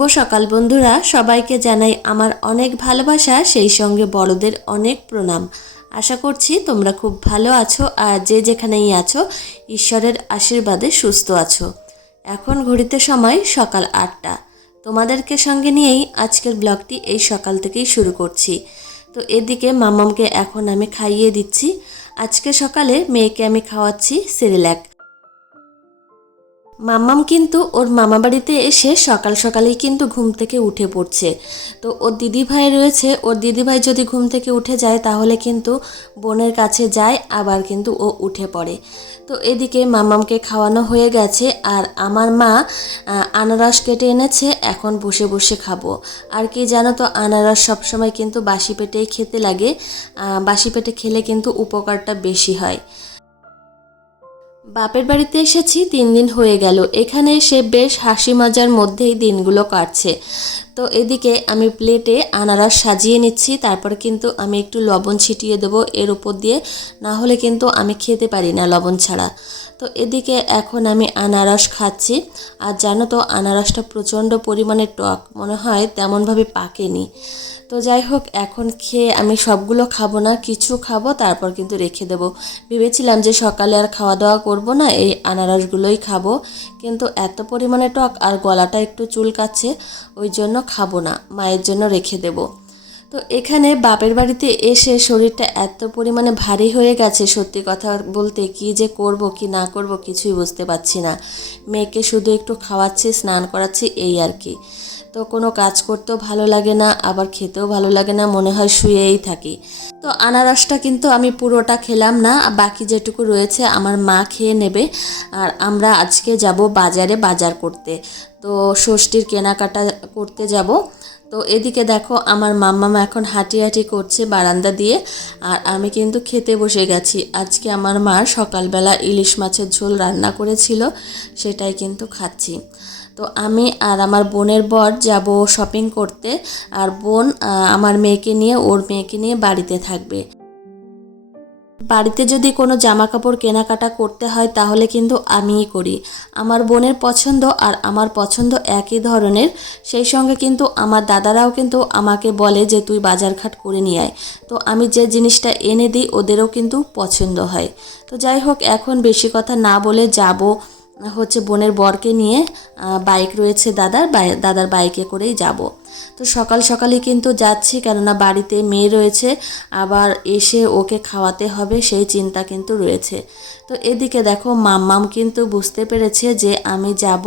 শুভ সকাল বন্ধুরা। সবাইকে জানাই আমার অনেক ভালোবাসা, সেই সঙ্গে বড়দের অনেক প্রণাম। আশা করছি তোমরা খুব ভালো আছো আর যে যেখানেই আছো, ঈশ্বরের আশীর্বাদে সুস্থ আছো। এখন ঘড়িতে সময় সকাল আটটা। তোমাদেরকে সঙ্গে নিয়েই আজকের ব্লগটি এই সকাল থেকেই শুরু করছি। তো এদিকে মামামকে এখন আমি খাইয়ে দিচ্ছি। আজকে সকালে মেয়েকে আমি খাওয়াচ্ছি সেরেল্যাক মাম্মাম কিন্তু ওর মামা বাড়িতে এসে সকাল সকালেই কিন্তু ঘুম থেকে উঠে পড়ছে। তো ওর দিদিভাই রয়েছে, ওর দিদিভাই যদি ঘুম থেকে উঠে যায় তাহলে কিন্তু বোনের কাছে যায়, আবার কিন্তু ও উঠে পড়ে। তো এদিকে মাম্মামকে খাওয়ানো হয়ে গেছে আর আমার মা আনারস কেটে এনেছে, এখন বসে বসে খাব। আর কি জানো তো, আনারস সবসময় কিন্তু বাসি পেটেই খেতে লাগে বাসি পেটে খেলে কিন্তু উপকারটা বেশি হয়। বাপের বাড়িতে এসেছি, তিন দিন হয়ে গেল। এখানে এসে বেশ হাসি মজার মধ্যেই দিনগুলো কাটছে। তো এদিকে আমি প্লেটে আনারস সাজিয়ে নিচ্ছি, তারপর কিন্তু আমি একটু লবণ ছিটিয়ে দেবো এর উপর দিয়ে। না হলে কিন্তু আমি খেতে পারি না লবণ ছাড়া। তো এদিকে এখন আমি আনারস খাচ্ছি। আর জানো তো, আনারসটা প্রচণ্ড পরিমাণে টক, মনে হয় তেমনভাবে পাকেনি। তো যাই হোক, এখন খেয়ে আমি সবগুলো খাব না, কিছু খাব, তারপর কিন্তু রেখে দেবো। ভেবেছিলাম যে সকালে আর খাওয়া দাওয়া করব না, এই আনারসগুলোই খাব। কিন্তু এত পরিমাণে টক, আর গলাটা একটু চুলকাচ্ছে, ওই জন্য খাব না, মায়ের জন্য রেখে দেবো। তো এখানে বাপের বাড়িতে এসে শরীরটা এত পরিমাণে ভারী হয়ে গেছে, সত্যি কথা বলতে কি যে করব, কি না করব কিছুই বুঝতে পারছি না। মেয়েকে শুধু একটু খাওয়াচ্ছি, স্নান করাচ্ছি, এই আর কি। তো কোনো কাজ করতেও ভালো লাগে না, আবার খেতেও ভালো লাগে না, মনে হয় শুয়েই থাকি। তো আনারসটা কিন্তু আমি পুরোটা খেলাম না বাকি যেটুকু রয়েছে আমার মা খেয়ে নেবে, আর আমরা আজকে যাব বাজারে বাজার করতে। তো ষষ্ঠীর কেনাকাটা করতে যাব। তো এদিকে দেখো আমার মাম্মামা এখন হাঁটি হাঁটি করছে বারান্দা দিয়ে, আর আমি কিন্তু খেতে বসে গেছি। আজকে আমার মার সকালবেলা ইলিশ মাছের ঝোল রান্না করেছিল, সেটাই কিন্তু খাচ্ছি। তো আমি আর আমার বোনের বর যাব শপিং করতে আর বোন আমার মেয়েকে নিয়ে, ওর মেয়েকে নিয়ে বাড়িতে থাকবে। বাড়িতে যদি কোনো জামা কাপড় কেনাকাটা করতে হয় তাহলে কিন্তু আমিই করি। আমার বোনের পছন্দ আর আমার পছন্দ একই ধরনের। সেই সঙ্গে কিন্তু আমার দাদারাও কিন্তু আমাকে বলে যে, তুই বাজারঘাট করে নিয়ে আয়। তো আমি যে জিনিসটা এনে দিই ওদেরও কিন্তু পছন্দ হয়। তো যাই হোক, এখন বেশি কথা না বলে যাব। হচ্ছে বোনের বরকে নিয়ে বাইক রয়েছে দাদার দাদার বাইকে করেই যাব। তো সকাল সকালই কিন্তু যাচ্ছি, কেননা বাড়িতে মেয়ে রয়েছে, আবার এসে ওকে খাওয়াতে হবে সেই চিন্তা কিন্তু রয়েছে। তো এদিকে দেখো মাম্মাম কিন্তু বুঝতে পেরেছে যে আমি যাব,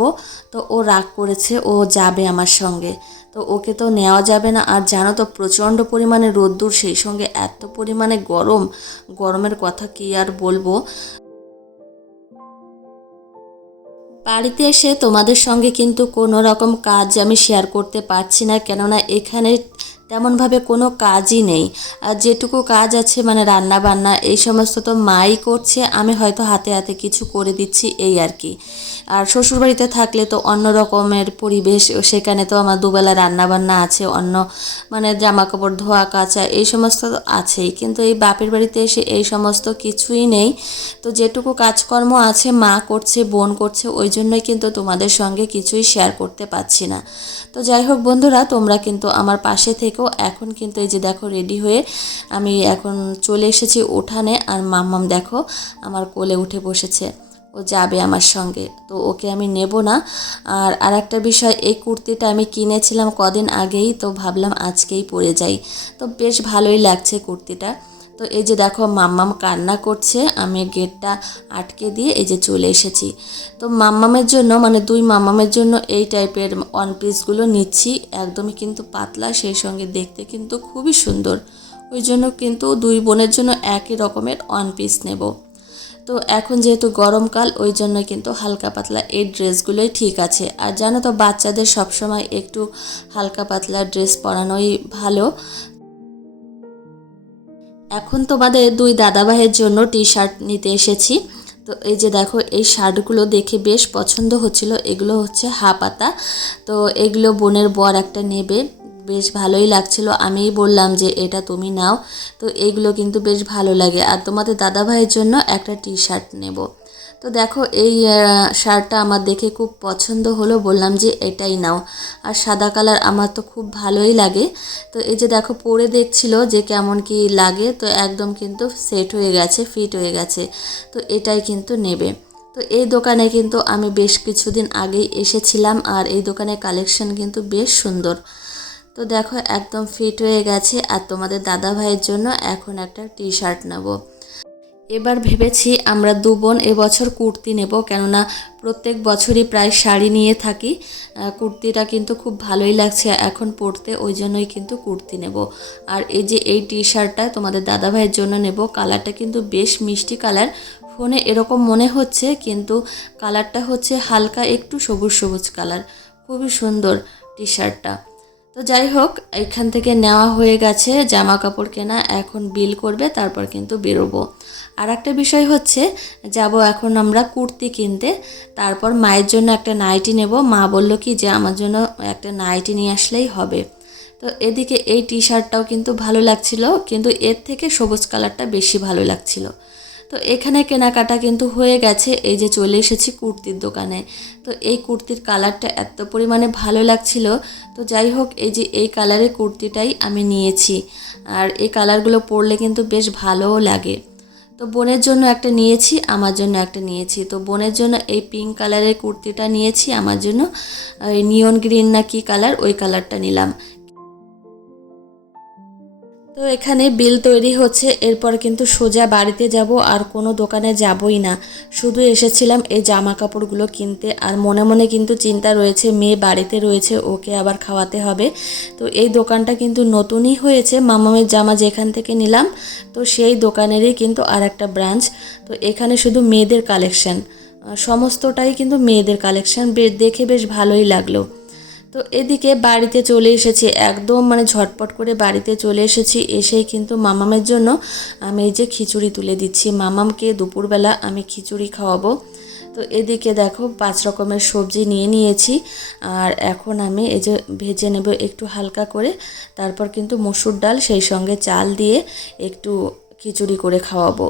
তো ও রাগ করেছে, ও যাবে আমার সঙ্গে। তো ওকে তো নেওয়া যাবে না, আর জানো তো প্রচণ্ড পরিমাণে রোদ্দুর, সেই সঙ্গে এত পরিমাণে গরম, গরমের কথা কি আর বলব? বাড়িতে এসে তোমাদের সঙ্গে কিন্তু কোনো রকম কাজ আমি শেয়ার করতে পারছি না, কেননা এখানে তেমনভাবে কোনো কাজই নেই। আর যেটুকু কাজ আছে মানে রান্না বান্না এই সমস্ত তো মাই করছে, আমি হয়তো হাতে হাতে কিছু করে দিচ্ছি, এই আর কি। আর শ্বশুরবাড়িতে থাকলে তো অন্য রকমের পরিবেশ, সেখানে তো আমার দুবেলা রান্না বান্না আছে, অন্য মানে জামা কাপড় ধোয়া, কাচা, এই সমস্ত তো আছেই। কিন্তু এই বাপের বাড়িতে এসে এই সমস্ত কিছুই নেই। তো যেটুকু কাজকর্ম আছে, মা করছে, বোন করছে, ওই জন্যই কিন্তু তোমাদের সঙ্গে কিছুই শেয়ার করতে পারছি না। তো যাই হোক বন্ধুরা, তোমরা কিন্তু আমার পাশে থেকেও এখন কিন্তু এই যে দেখো রেডি হয়ে আমি এখন চলে এসেছি উঠানে। আর মাম্মাম দেখো, আমার কোলে উঠে বসেছে। ও যাবে আমার সঙ্গে। তো ওকে আমি নেব না। আর আর একটা বিষয়, এই কুর্তিটা আমি কিনেছিলাম কদিন আগেই, তো ভাবলাম আজকেই পরে যাই। তো বেশ ভালোই লাগছে কুর্তিটা। তো এই যে দেখো, মাম্মাম কান্না করছে, আমি গেটটা আটকে দিয়ে এই যে চলে এসেছি। তো মাম্মামের জন্য মানে দুই মাম্মামের জন্য এই টাইপের ওয়ান পিসগুলো নিচ্ছি। একদমই কিন্তু পাতলা, সেই সঙ্গে দেখতে কিন্তু খুবই সুন্দর। ওই জন্য কিন্তু দুই বোনের জন্য একই রকমের ওয়ান পিস নেব। তো এখন যেহেতু গরমকাল, ওই জন্য কিন্তু হালকা পাতলা এই ড্রেসগুলোই ঠিক আছে। আর জানো তো, বাচ্চাদের সবসময় একটু হালকা পাতলা ড্রেস পরানোই ভালো। এখন তোমাদের দুই দাদাভাইয়ের জন্য টি শার্ট নিতে এসেছি। তো এই যে দেখো, এই শার্টগুলো দেখে বেশ পছন্দ হচ্ছিল। এগুলো হচ্ছে হাপাতা তো এগুলো বোনের বর একটা নেবে। বেশ ভালোই লাগছিল। আমিই বললাম যে, এটা তুমি নাও। তো এইগুলো কিন্তু বেশ ভালো লাগে। আর তোমাদের দাদাভাইয়ের জন্য একটা টি শার্ট নেব। তো দেখো, এই শার্টটা আমার দেখে খুব পছন্দ হলো। বললাম যে, এটাই নাও। আর সাদা কালার আমার তো খুব ভালোই লাগে। তো এই যে দেখো, পরে দেখছিল যে কেমন কি লাগে। তো একদম কিন্তু সেট হয়ে গেছে, ফিট হয়ে গেছে। তো এটাই কিন্তু নেবে। তো এই দোকানে কিন্তু আমি বেশ কিছুদিন আগেই এসেছিলাম। আর এই দোকানের কালেকশন কিন্তু বেশ সুন্দর। তো দেখো, একদম ফিট হয়ে গেছে আর তোমাদের দাদা ভাইয়ের জন্য এখন একটা টি শার্ট নেব। এবার ভেবেছি আমরা দু বোন এবছর কুর্তি নেব, কেননা প্রত্যেক বছরই প্রায় শাড়ি নিয়ে থাকি। কুর্তিটা কিন্তু খুব ভালোই লাগছে, এখন পরতে ওই জন্যই কিন্তু কুর্তি নেব। আর এই যে এই টি শার্টটা তোমাদের দাদাভাইয়ের জন্য নেব, কালারটা কিন্তু বেশ মিষ্টি কালার। ফোনে এরকম মনে হচ্ছে, কিন্তু কালারটা হচ্ছে হালকা একটু সবুজ সবুজ কালার। খুবই সুন্দর টি শার্টটা তো যাই হোক, এখান থেকে নেওয়া হয়ে গেছে জামা কাপড় কেনা এখন বিল করবে, তারপর কিন্তু বেরোবো। আর একটা বিষয় হচ্ছে, যাব এখন আমরা কুর্তি কিনতে, তারপর মায়ের জন্য একটা নাইটি নেব। মা বলল কি যে, আমার জন্য একটা নাইটি নিয়ে আসলেই হবে। তো এদিকে এই টি শার্টটাও কিন্তু ভালো লাগছিল, কিন্তু এর থেকে সবুজ কালারটা বেশি ভালো লাগছিল। তো এখানে কেনাকাটা কিন্তু হয়ে গেছে। এই যে চলে এসেছি কুর্তির দোকানে। তো এই কুর্তির কালারটা এত পরিমাণে ভালো লাগছিল। তো যাই হোক, এই যে এই কালারের কুর্তিটাই আমি নিয়েছি। আর এই কালারগুলো পরলে কিন্তু বেশ ভালোও লাগে। তো বোনের জন্য একটা নিয়েছি, আমার জন্য একটা নিয়েছি। তো বোনের জন্য এই পিঙ্ক কালারের কুর্তিটা নিয়েছি, আমার জন্য। নিয়ন গ্রিন না কি কালার, ওই কালারটা নিলাম। তো এখানে বিল তৈরি হচ্ছে, এরপর কিন্তু সোজা বাড়িতে যাব, আর কোনো দোকানে যাবই না। শুধু এসেছিলাম এই জামা কাপড়গুলো কিনতে, আর মনে মনে কিন্তু চিন্তা রয়েছে, মেয়ে বাড়িতে রয়েছে, ওকে আবার খাওয়াতে হবে। তো এই দোকানটা কিন্তু নতুনই হয়েছে, মামামের জামা যেখান থেকে নিলাম, তো সেই দোকানেরই কিন্তু আর একটা ব্রাঞ্চ। তো এখানে শুধু মেয়েদের কালেকশন সমস্তটাই কিন্তু মেয়েদের কালেকশন দেখে বেশ ভালোই লাগল। তো এদিকে বাড়িতে চলে এসেছি, একদম মানে ঝটপট করে বাড়িতে চলে এসেছি। এসেই কিন্তু মামামের জন্য আমি এই যে খিচুড়ি তুলে দিচ্ছি। মামামকে দুপুরবেলা আমি খিচুড়ি খাওয়াবো। তো এদিকে দেখো পাঁচ রকমের সবজি নিয়ে নিয়েছি। আর এখন আমি এই যে ভেজে নেব একটু হালকা করে। তারপর কিন্তু মসুর ডাল, সেই সঙ্গে চাল দিয়ে একটু খিচুড়ি করে খাওয়াবো।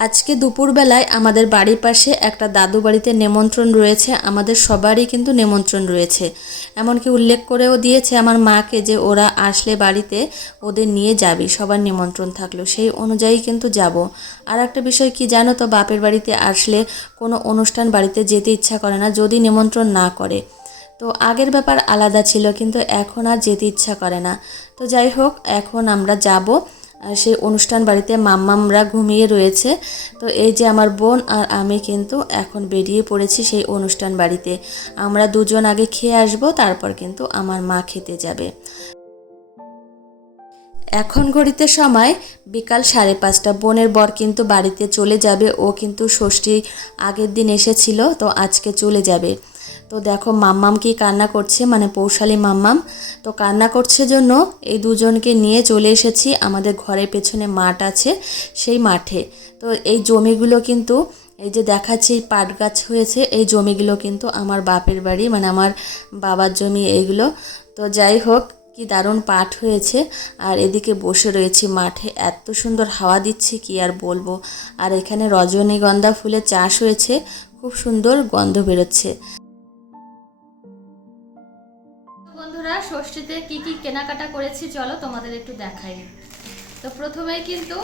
আজকে দুপুরবেলায় আমাদের বাড়ির পাশে একটা দাদু বাড়িতে নেমন্ত্রণ রয়েছে, আমাদের সবারই কিন্তু নেমন্ত্রণ রয়েছে। এমনকি উল্লেখ করেও দিয়েছে আমার মাকে যে ওরা আসলে বাড়িতে ওদের নিয়ে যাবি, সবার নিমন্ত্রণ থাকল, সেই অনুযায়ী কিন্তু যাব। আর একটা বিষয় কি জানো তো, বাপের বাড়িতে আসলে কোনো অনুষ্ঠান বাড়িতে যেতে ইচ্ছা করে না, যদি নিমন্ত্রণ না করে। তো আগের ব্যাপার আলাদা ছিল, কিন্তু এখন আর যেতে ইচ্ছা করে না। তো যাই হোক, এখন আমরা যাব। সেই অনুষ্ঠান বাড়িতে মাম্মামরা ঘুমিয়ে রয়েছে। তো এই যে আমার বোন আর আমি কিন্তু এখন বেরিয়ে পড়েছি সেই অনুষ্ঠান বাড়িতে। আমরা দুজন আগে খেয়ে আসব, তারপর কিন্তু আমার মা খেতে যাবে। এখন ঘড়িতে সময় বিকাল সাড়ে পাঁচটা। বোনের বর কিন্তু বাড়িতে চলে যাবে। ও কিন্তু ষষ্ঠী আগের দিন এসেছিল, তো আজকে চলে যাবে। তো দেখো মাম্মাম কি কান্না করছে? মানে পৌশালি মাম্মাম। তো কান্না করছে জন্য এই দুজনকে নিয়ে চলে এসেছি। আমাদের ঘরের পেছনে মাঠ আছে, সেই মাঠে। তো এই জমিগুলো কিন্তু এই যে দেখাচ্ছি পাট গাছ হয়েছে, এই জমিগুলো কিন্তু আমার বাপের বাড়ি মানে আমার বাবার জমি এইগুলো। তো যাই হোক, কি দারুণ পাট হয়েছে। আর এদিকে বসে রয়েছি মাঠে। এত সুন্দর হাওয়া দিচ্ছে, কি আর বলব। আর এখানে রজনীগন্ধা ফুলের চাষ হয়েছে। খুব সুন্দর গন্ধ বেরোচ্ছে। ষষ্ঠীতে কি কি কেনাকাটা করেছি, চলো তোমাদের একটু দেখাই। তো প্রথমে কিন্তু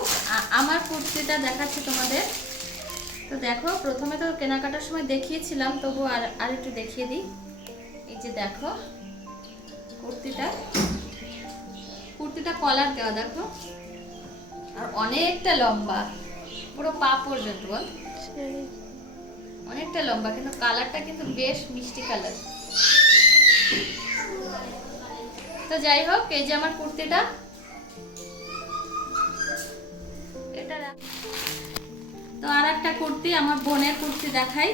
আমার কুর্তিটা দেখাচ্ছি তোমাদের। তো দেখো, প্রথমে তো কেনাকাটার সময় দেখিয়েছিলাম, তবু আর আর একটু দেখিয়ে দিই। এই যে দেখো, কুর্তিটা। কুর্তিটা কলার দেওয়া, দেখো। আর অনেকটা লম্বা, পুরো পা পর্যন্ত বল। অনেকটা লম্বা, কিন্তু কালারটা কিন্তু বেশ মিষ্টি কালার। তো যাই হোক, এই যে আমার কুর্তিটা। তো আর একটা কুর্তি, আমার বোনের কুর্তি দেখাই।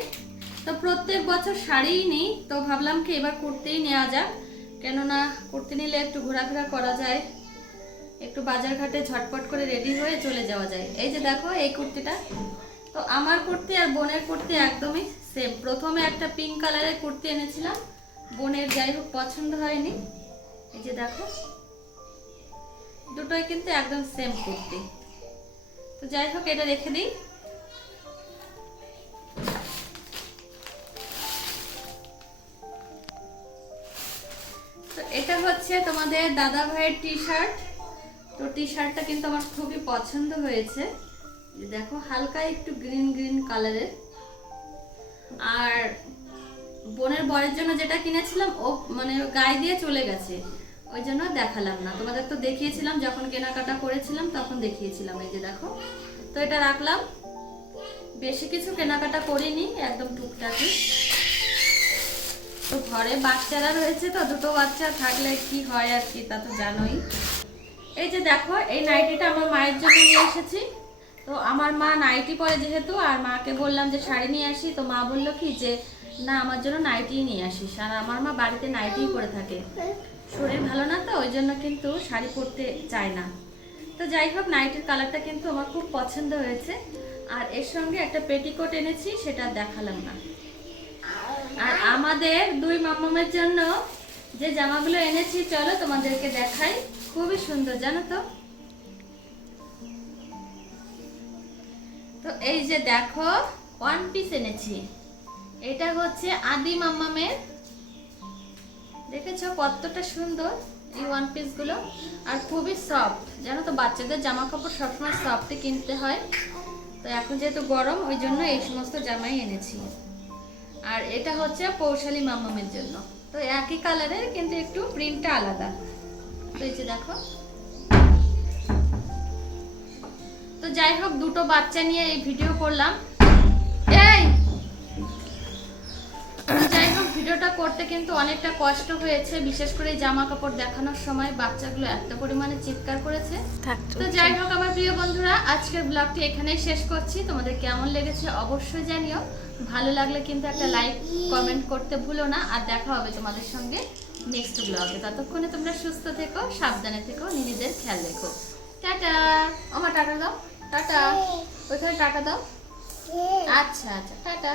তো প্রত্যেক বছর শাড়িই নিই, তো ভাবলাম কি এবার কুর্তিই নেওয়া যাক। কেননা কুর্তি নিলে একটু ঘোরাফেরা করা যায়। একটু বাজার ঘাটে ঝটপট করে রেডি হয়ে চলে যাওয়া যায়। এই যে দেখো, এই কুর্তিটা। তো আমার কুর্তি আর বোনের কুর্তি একদমই সেম প্রথমে একটা পিঙ্ক কালারের কুর্তি এনেছিলাম। বোনের যাই হোক, পছন্দ হয়নি। এই যে দেখো, দুটোই কিন্তু একদম সেম কুর্তি। তো যাই হোক, এটা রেখে দিই। তো এটা হচ্ছে তোমাদের দাদা ভাইয়ের টি শার্ট তো টি শার্টটা কিন্তু আমার খুবই পছন্দ হয়েছে। দেখো, হালকা একটু গ্রিন গ্রিন কালারের আর বোনের বরের জন্য যেটা কিনেছিলাম, ও মানে গায়ে দিয়ে চলে গেছে। ওই জন্য দেখালাম না। তোমাদের তো দেখিয়েছিলাম, যখন কেনাকাটা করেছিলাম তখন দেখিয়েছিলাম, এই যে দেখো। তো এটা রাখলাম। বেশি কিছু কেনাকাটা করিনি, একদম টুকটাকি। তো ঘরে বাচ্চারা রয়েছে তো, দুটো বাচ্চা থাকলে কি হয় আর কি তা তো জানোই। এই যে দেখো, এই নাইটিটা আমার মায়ের জন্য নিয়ে এসেছি। তো আমার মা নাইটি পরে যেহেতু, আর মাকে বললাম যে শাড়ি নিয়ে আসি, তো মা বলল কি যে, না, আমার জন্য নাইটি নিয়ে আসিস। আর আমার মা বাড়িতে নাইটিই পরে থাকে। শরীর ভালো না তো, ওই জন্য কিন্তু শাড়ি পরতে চায় না। তো যাই হোক, নাইটির কালারটা কিন্তু আমার খুব পছন্দ হয়েছে। আর এর সঙ্গে একটা পেটিকোট এনেছি, সেটা দেখালাম না। আর আমাদের দুই মামামের জন্য যে জামাগুলো এনেছি, চলো তোমাদেরকে দেখাই। খুবই সুন্দর, জানো তো? তো এই যে দেখো ওয়ান পিস এনেছি। এটা হচ্ছে আদি মাম্মামের দেখেছ কতটা সুন্দর এই ওয়ান পিসগুলো? আর খুবই সফট জানো তো, বাচ্চাদের জামা কাপড় সবসময় সফটই কিনতে হয়। তো এখন যেহেতু গরম, ওই জন্য এই সমস্ত জামাই এনেছি। আর এটা হচ্ছে পৌশালী মামামের জন্য। তো একই কালারের কিন্তু একটু প্রিন্টটা আলাদা। তো এই যে দেখো। তো যাই হোক, দুটো বাচ্চা নিয়ে এই ভিডিও করলাম। এই! যাই হোক ভিডিওটা করতে কিন্তু অনেকটা কষ্ট হয়েছে বিশেষ করে জামা কাপড় দেখানোর সময় বাচ্চাগুলো এত পরিমাণে চিৎকার করেছে। তো যাই হোক আমার প্রিয় বন্ধুরা আজকের ব্লগটি এখানেই শেষ করছি। তোমাদের কেমন লেগেছে অবশ্যই জানিও। ভালো লাগলে কিন্তু একটা লাইক কমেন্ট করতে ভুলো না। আর দেখা হবে তোমাদের সঙ্গে নেক্সট ব্লগে ততক্ষণে তোমরা সুস্থ থেকো সাবধানে থেকো নিজেদের খেয়াল রেখো। টাটা! আমার টাটা দাও। টাটা! ওইখানে টাটা দাও। আচ্ছা আচ্ছা। টাটা!